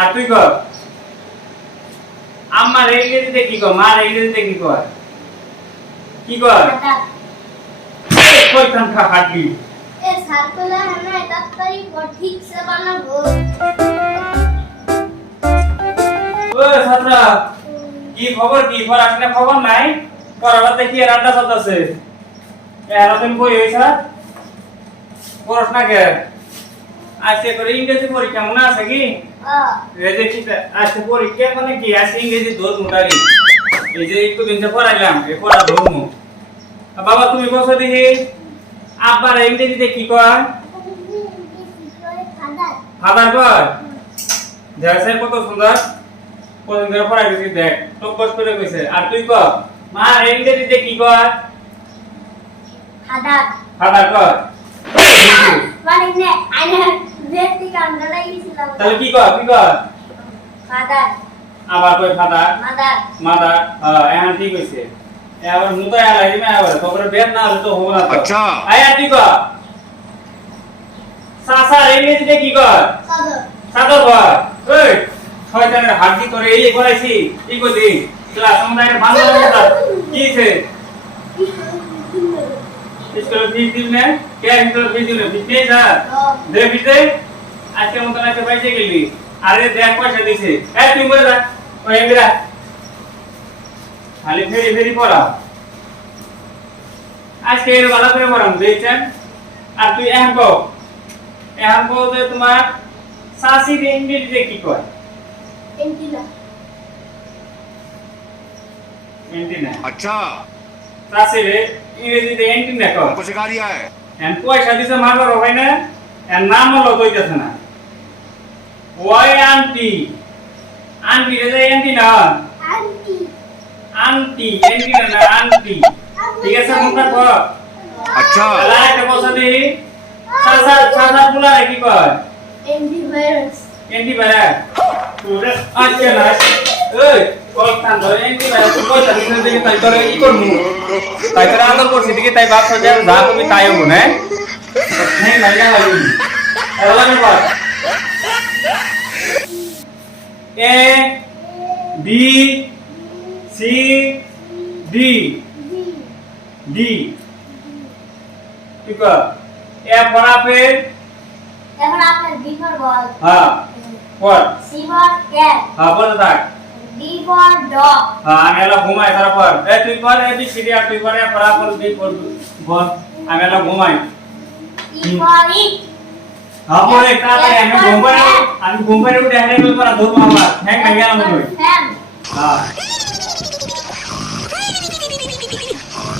আর তুই কর। আমার ইংরেজিতে কি কর? মার ইংরেজিতে কি কর? কি কর? কইতাম খা হাঁটবি এ সার্কুলার ডাক্তারি ঠিক সে বানাবো। ও ছাত্রা কি খবর কি পড়াশোনা খবর নাই। পড়াবার দেখি রান্না চলতেছে? এরা তুমি বই হয়েছে? পড়াশোনা কে? আজকে করে ইংরেজি পরীক্ষা মনে আছে কি? আজকে পরীক্ষা মানে কি? আজকে ইংরেজি দোষ মোটারি এই যে একটু দিন পড়াইলাম এই পড়া ধর্ম। বাবা তুমি বসো দেখি আব্বার ইংরেজিতে কি কয়? ফাদার কয়? দেখছে কত সুন্দর। কোন করে পড়াই দিছি দেখ টপস করে কইছে। আর তুই ক? মা ইংরেজিতে কি কয়? খাতা ফাদার কয়? মানে নে দেখতে কাম লাগিয়েছিলাম তাহলে কি কয় কি কয় খাতা আবার কই ফাদার মাদার মাদার হ্যাঁ এখন ঠিক হইছে। এবার মুতো আলাই দিমে আবার তোরে বেদ না হলে তো হবে না তো। আচ্ছা। আয়া তুই ক সাসা ইংরেজিতে কি কয় সাদর সাদর কয় ওই শয়তানের হাড্ডি করে এই করাইছি। এই কইছি ক্লাস আমরা ভালো লাগে কি হইছে? স্কুলে ফিস দিল না? কে স্কুলে ফিস দিল ফিস নেই স্যার দে ফিস দে আজকে মতো আজকে বাইরে গেলি। আরে দেখ পয়সা দিছে। এই তুই বলে যা। ওই বেরা খালি ফেরি ফেরি পড়া। আজকে এর ভালো করে পড়াম দেখছেন আর তুই এখন কো এখন কো যে তোমার শাসি ইংরেজিতে কি কয়? এন্টিনা। এন্টিনা। আচ্ছা। শাসি রে ইংরেজিতে এন্টিনা কয়। পয়সা গাড়ি এন পয়সা দিছে মারবার হবে না? এর নাম হলো কইতেছে না। ওয়াই আন্টি আন্টি রে যাই আন্টি না আন্টি আন্টি আন্টি না আন্টি ঠিক আছে কোনটা কর আচ্ছা। তাহলে একটা বসে দি সাসা সাসা পুলা কি কয় অ্যান্টি ভাইরাস অ্যান্টি ভাইরাস তোরে আচ্ছা না। এই কলতান ধরে অ্যান্টি ভাইরাস তুই কইতা দিন দিকে তাই তোরে কি করমু তাই তোরে আন্দর করছি দিকে তাই বাপ সজা যা তুমি তাই হব না? নাই নাই না লাগি এলা না বাপ A B C D D ঠিক আছে এ পড়া পে এখন আপনার বি ফর বল হ্যাঁ পড় সি ফর ক্যাট হ্যাঁ বলতে থাক। ডি ফর ডগ হ্যাঁ আমি এলা ঘুমাই তারপর এ তুই পর এ বি সি ডি আর তুই পর এ পড়া পর তুই পর বল। আমি এলা ঘুমাই। ই ফর ইট হ্যাঁ পরে তাড়াতাড়ি আমি ঘুম পাড়ে আমি ঘুম পাড়ে উঠে হেঁটে গেলে পড়া ধরবো আমার হ্যাঁ